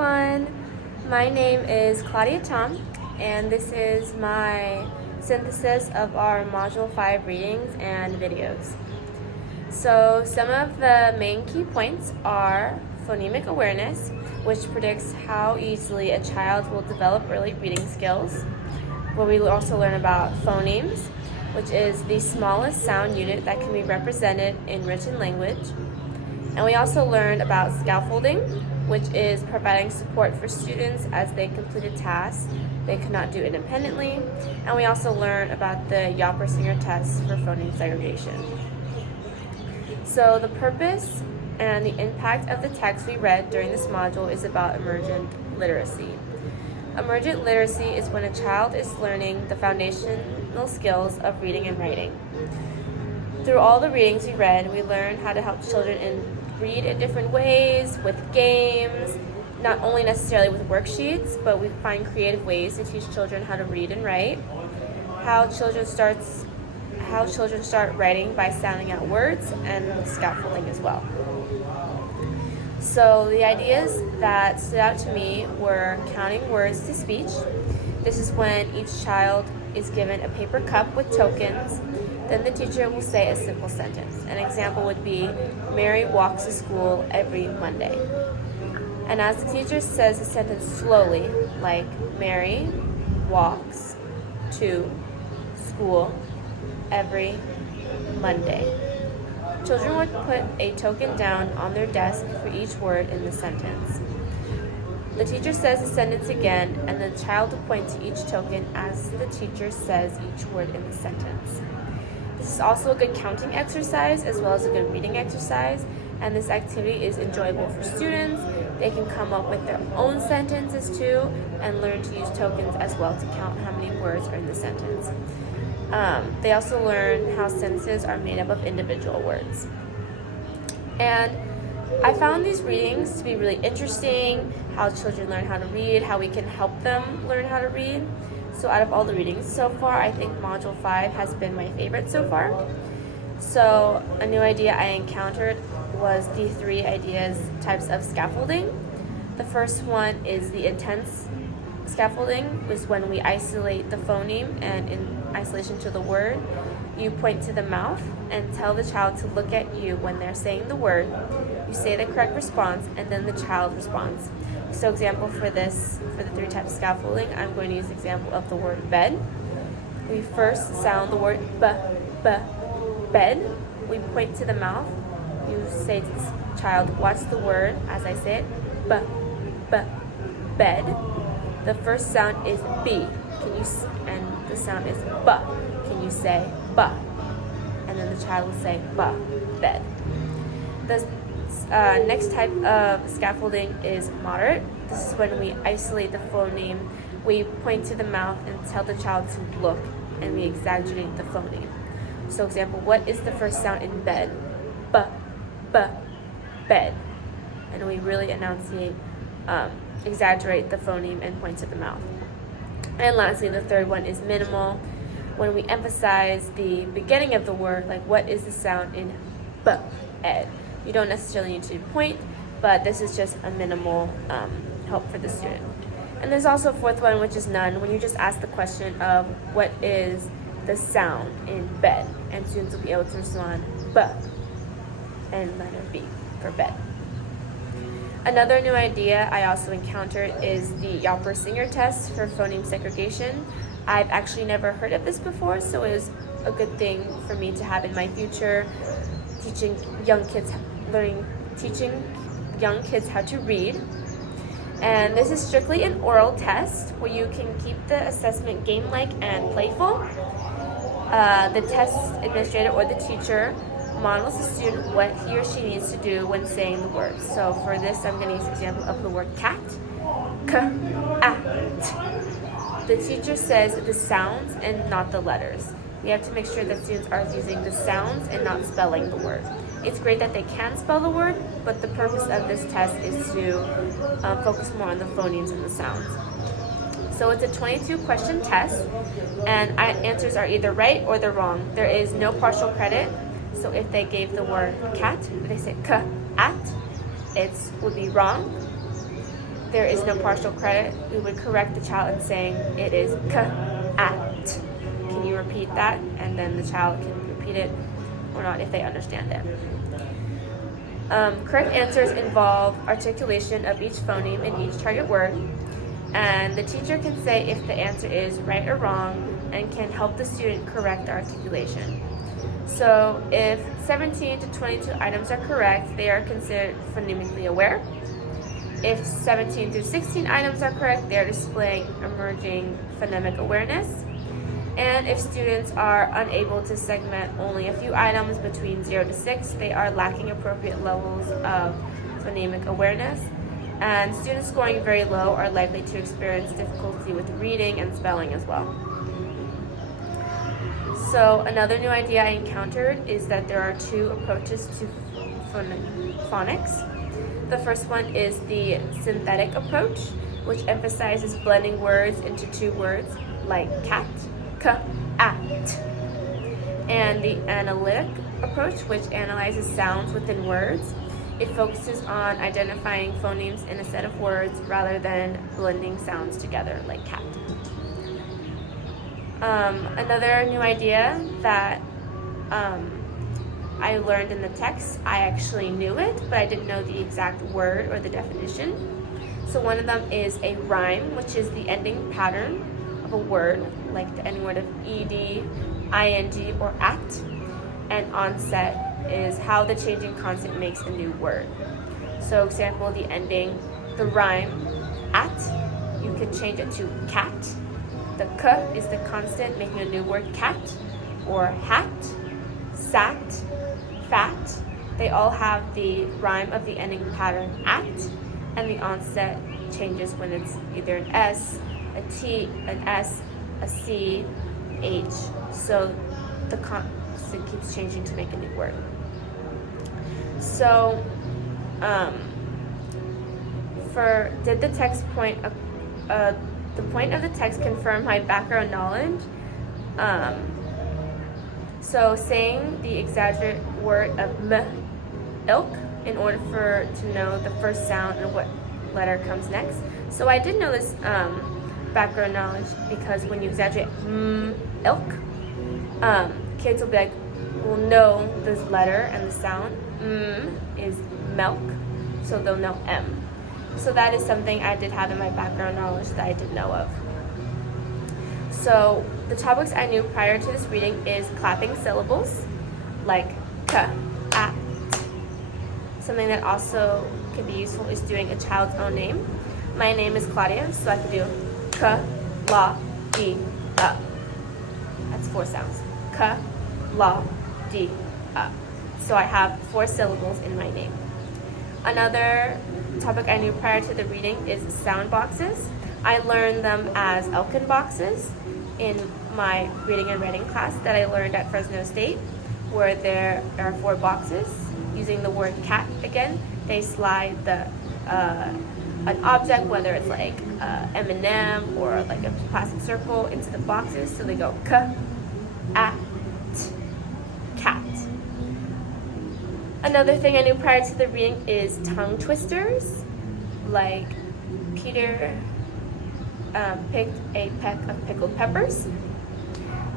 everyone. My name is Claudia Tom, and this is my synthesis of our Module 5 readings and videos. So some of the main key points are phonemic awareness, which predicts how easily a child will develop early reading skills, where we also learn about phonemes, which is the smallest sound unit that can be represented in written language. And we also learned about scaffolding, which is providing support for students as they complete a task they could not do independently. And we also learned about the Yopper-Singer test for phoneme segregation. So the purpose and the impact of the text we read during this module is about emergent literacy. Emergent literacy is when a child is learning the foundational skills of reading and writing. Through all the readings we read, we learned how to help children read in different ways, with games, not only necessarily with worksheets, but we find creative ways to teach children how to read and write, how children start writing by sounding out words, and scaffolding as well. So the ideas that stood out to me were counting words to speech. This is when each child is given a paper cup with tokens. Then the teacher will say a simple sentence. An example would be, Mary walks to school every Monday. And as the teacher says the sentence slowly, like Mary walks to school every Monday, children would put a token down on their desk for each word in the sentence. The teacher says the sentence again, and the child will point to each token as the teacher says each word in the sentence. This is also a good counting exercise as well as a good reading exercise, and this activity is enjoyable for students. They can come up with their own sentences too and learn to use tokens as well to count how many words are in the sentence. They also learn how sentences are made up of individual words. And I found these readings to be really interesting, how children learn how to read, how we can help them learn how to read. So out of all the readings so far, I think Module 5 has been my favorite so far. So a new idea I encountered was the 3 types of scaffolding. The first one is the intense scaffolding, is when we isolate the phoneme, and in isolation to the word, you point to the mouth and tell the child to look at you when they're saying the word. You say the correct response, and then the child responds. So example for the 3 types of scaffolding, I'm going to use the example of the word bed. We first sound the word bed. We point to the mouth. You say to the child, watch the word as I say it, bed. The first sound is B, and the sound is ba. Can you say ba? And then the child will say ba, bed. The next type of scaffolding is moderate. This is when we isolate the phoneme. We point to the mouth and tell the child to look, and we exaggerate the phoneme. So example, what is the first sound in bed? Bed. And we really exaggerate the phoneme and point to the mouth. And lastly, the third one is minimal, when we emphasize the beginning of the word, like what is the sound in ed. You don't necessarily need to point, but this is just a minimal help for the student. And there's also a fourth one, which is none, when you just ask the question of what is the sound in bed, and students will be able to respond b and letter B for bed. Another new idea I also encountered is the Yopper-Singer test for phoneme segregation. I've actually never heard of this before, so it was a good thing for me to have in my future, teaching young kids how to read. And this is strictly an oral test where you can keep the assessment game-like and playful. The test administrator or the teacher models the student what he or she needs to do when saying the words. So for this, I'm going to use an example of the word cat. K-at. The teacher says the sounds and not the letters. We have to make sure that students are using the sounds and not spelling the word. It's great that they can spell the word, but the purpose of this test is to focus more on the phonemes and the sounds. So it's a 22-question test, and answers are either right or they're wrong. There is no partial credit. So if they gave the word cat, they say k-at, it would be wrong. there is no partial credit, we would correct the child in saying it is k-at. Can you repeat that? And then the child can repeat it or not if they understand it. Correct answers involve articulation of each phoneme in each target word, and the teacher can say if the answer is right or wrong and can help the student correct the articulation. So if 17 to 22 items are correct, they are considered phonemically aware. If 17 through 16 items are correct, they are displaying emerging phonemic awareness. And if students are unable to segment only a few items between 0 to 6, they are lacking appropriate levels of phonemic awareness. And students scoring very low are likely to experience difficulty with reading and spelling as well. So another new idea I encountered is that there are two approaches to phonics. The first one is the synthetic approach, which emphasizes blending words into two words like cat, k-at. And the analytic approach, which analyzes sounds within words. It focuses on identifying phonemes in a set of words rather than blending sounds together like cat. Another new idea that I learned in the text, I actually knew it, but I didn't know the exact word or the definition. So one of them is a rhyme, which is the ending pattern of a word, like the ending word of ed, ing, or at. And onset is how the changing constant makes a new word. So example, the rhyme at, you can change it to cat. The k is the constant making a new word cat, or hat, sat, fat. They all have the rhyme of the ending pattern at, and the onset changes when it's either an S, a T, an S, a C, H. So the constant keeps changing to make a new word. So, did the text point the point of the text confirm my background knowledge? So saying the exaggerate word of ilk in order to know the first sound and what letter comes next. So I did know this background knowledge because when you exaggerate ilk, kids will be like, will know this letter and the sound is milk, so they'll know M. So that is something I did have in my background knowledge that I didn't know of. So the topics I knew prior to this reading is clapping syllables, like k, at. Something that also could be useful is doing a child's own name. My name is Claudia, so I could do k, la, di, That's 4 sounds. K, la, di, So I have 4 syllables in my name. Another topic I knew prior to the reading is sound boxes. I learned them as Elkin boxes in my reading and writing class that I learned at Fresno State, where there are 4 boxes. Using the word cat again, they slide an object, whether it's like M&M or like a plastic circle, into the boxes. So they go k, at, cat. Another thing I knew prior to the reading is tongue twisters, like Peter picked a peck of pickled peppers.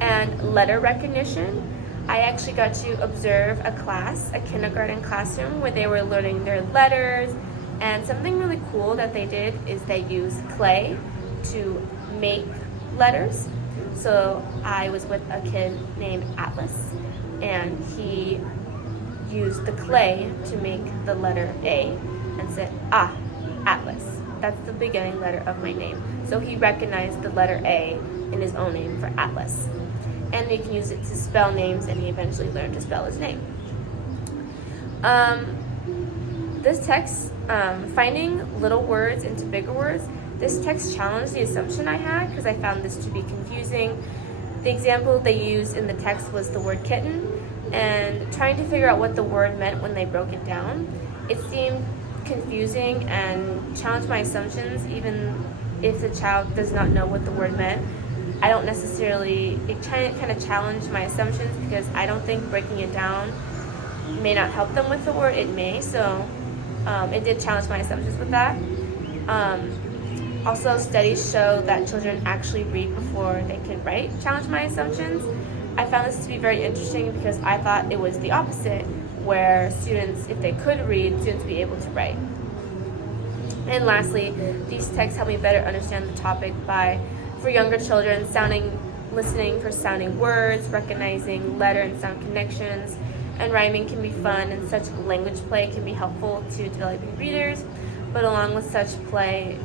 And letter recognition. I actually got to observe a kindergarten classroom, where they were learning their letters. And something really cool that they did is they used clay to make letters. So I was with a kid named Atlas, and he used the clay to make the letter A and said, Atlas. That's the beginning letter of my name. So he recognized the letter A in his own name for Atlas. And he can use it to spell names, and he eventually learned to spell his name. This text, finding little words into bigger words, this text challenged the assumption I had because I found this to be confusing. The example they used in the text was the word kitten, and trying to figure out what the word meant when they broke it down. It seemed confusing and challenged my assumptions, even if the child does not know what the word meant. I don't necessarily, it kind of challenged my assumptions because I don't think breaking it down may not help them with the word. It may, so it did challenge my assumptions with that. Also, studies show that children actually read before they can write. Challenge my assumptions. I found this to be very interesting because I thought it was the opposite, where students, if they could read, students would be able to write. And lastly, these texts help me better understand the topic by, for younger children, listening for sounding words, recognizing letter and sound connections, and rhyming can be fun, and such language play can be helpful to developing readers. But along with such play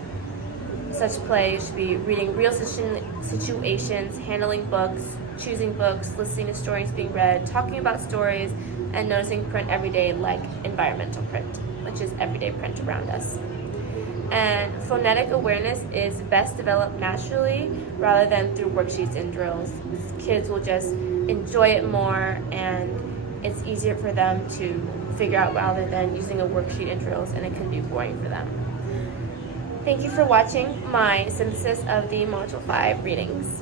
should be reading real situations, handling books, choosing books, listening to stories being read, talking about stories, and noticing print every day, like environmental print, which is everyday print around us. And phonetic awareness is best developed naturally rather than through worksheets and drills. Kids will just enjoy it more, and it's easier for them to figure out rather than using a worksheet and drills, and it can be boring for them. Thank you for watching my synthesis of the Module 5 readings.